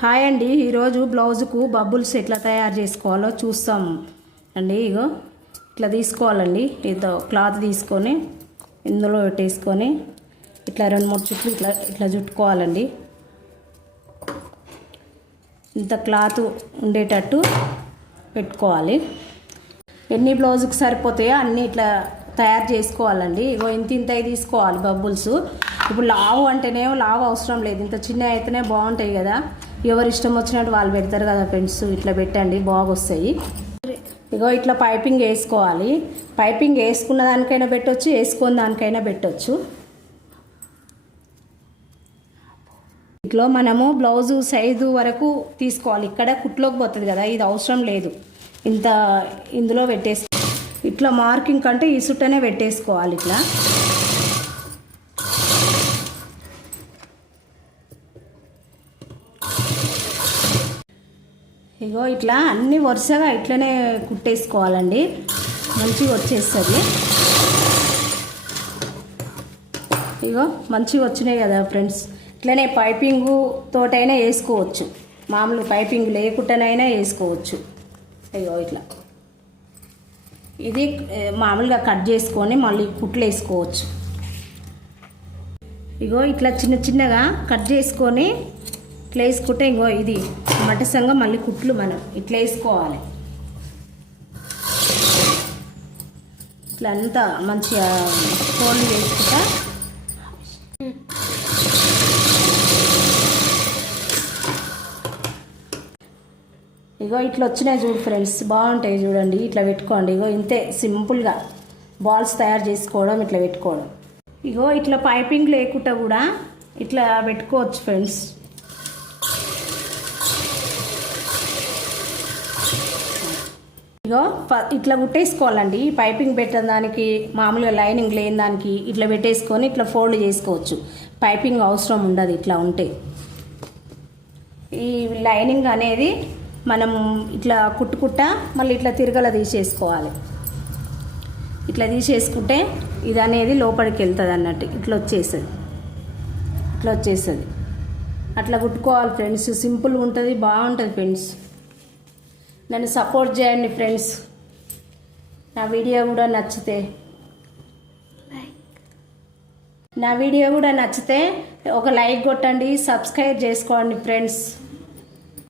Hi అండి, ఈరోజు బ్లౌజుకు bubbles ఎట్లా తయారు చేసుకోవాలో చూస్తాం అండి. ఇగో ఇట్లా తీసుకోవాలండి. ఇదో క్లాత్ తీసుకొని ఇందులో పెట్టేసుకొని ఇట్లా 2-3 చుట్లు ఇట్లా ఇట్లా చుట్టుకోవాలండి. ఇంత క్లాత్ ఉండేటట్టు పెట్టుకోవాలి. ఎన్ని బ్లౌజుకి సరిపోతాయో అన్నీ ఇట్లా తయారు చేసుకోవాలండి. ఇగో ఇంత తీసుకోవాలి బబుల్స్. ఇప్పుడు లావు అంటేనేమో లావు అవసరం లేదు, ఇంత చిన్న అయితేనే బాగుంటాయి కదా. ఎవరు ఇష్టం వచ్చినట్టు వాళ్ళు పెడతారు కదా ఫ్రెండ్స్. ఇట్లా పెట్టండి, బాగొస్తాయి. ఇగో ఇట్లా పైపింగ్ వేసుకోవాలి. పైపింగ్ వేసుకున్న దానికైనా పెట్టవచ్చు, వేసుకున్న దానికైనా పెట్టవచ్చు. ఇట్లా మనము బ్లౌజు సైజు వరకు తీసుకోవాలి. ఇక్కడ కుట్లోకి పోతుంది కదా, ఇది అవసరం లేదు. ఇందులో పెట్టేసి ఇట్లా మార్కింగ్ కంటే ఈ సుట్టనే పెట్టేసుకోవాలి. ఇట్లా ఇగో ఇట్లా అన్ని వరుసగా ఇట్లనే కుట్టేసుకోవాలండి, మంచిగా వచ్చేస్తుంది. ఇగో మంచిగా వచ్చినాయి కదా ఫ్రెండ్స్. ఇట్లనే పైపింగ్ తోటైనా వేసుకోవచ్చు, మామూలు పైపింగ్ లేకుండానైనా వేసుకోవచ్చు. ఇగో ఇట్లా ఇది మామూలుగా కట్ చేసుకొని మళ్ళీ కుట్లు వేసుకోవచ్చు. ఇగో ఇట్లా చిన్నగా కట్ చేసుకొని ఇట్లా వేసుకుంటే ఇంకో ఇది మటసంగా మళ్ళీ కుట్లు మనం ఇట్లా వేసుకోవాలి. ఇట్లా అంతా మంచిగా ఫోల్డ్ చేసుకుంటా ఇగో ఇట్లా వచ్చినాయి చూడు ఫ్రెండ్స్, బాగుంటాయి చూడండి. ఇట్లా పెట్టుకోండి. ఇగో ఇంతే సింపుల్గా బాల్స్ తయారు చేసుకోవడం, ఇట్లా పెట్టుకోవడం. ఇగో ఇట్లా పైపింగ్ లేకుండా కూడా ఇట్లా పెట్టుకోవచ్చు ఫ్రెండ్స్. ఇగో ఇట్లా కుట్టేసుకోవాలండి. పైపింగ్ పెట్టిన దానికి మామూలుగా లైనింగ్ లేని దానికి ఇట్లా పెట్టేసుకొని ఇట్లా ఫోల్డ్ చేసుకోవచ్చు. పైపింగ్ అవసరం ఉండదు ఇట్లా ఉంటే. ఈ లైనింగ్ అనేది మనం ఇట్లా కుట్టుకుంటా మళ్ళీ ఇట్లా తిరగల తీసేసుకోవాలి. ఇట్లా తీసేసుకుంటే ఇది అనేది లోపలికి వెళ్తుంది అన్నట్టు. ఇట్లా వచ్చేస్తుంది. అట్లా కుట్టుకోవాలి ఫ్రెండ్స్. సింపుల్గా ఉంటుంది, బాగుంటుంది ఫ్రెండ్స్. నన్ను సపోర్ట్ చేయండి ఫ్రెండ్స్. నా వీడియో కూడా నచ్చితే ఒక లైక్ కొట్టండి, సబ్స్క్రైబ్ చేసుకోండి ఫ్రెండ్స్.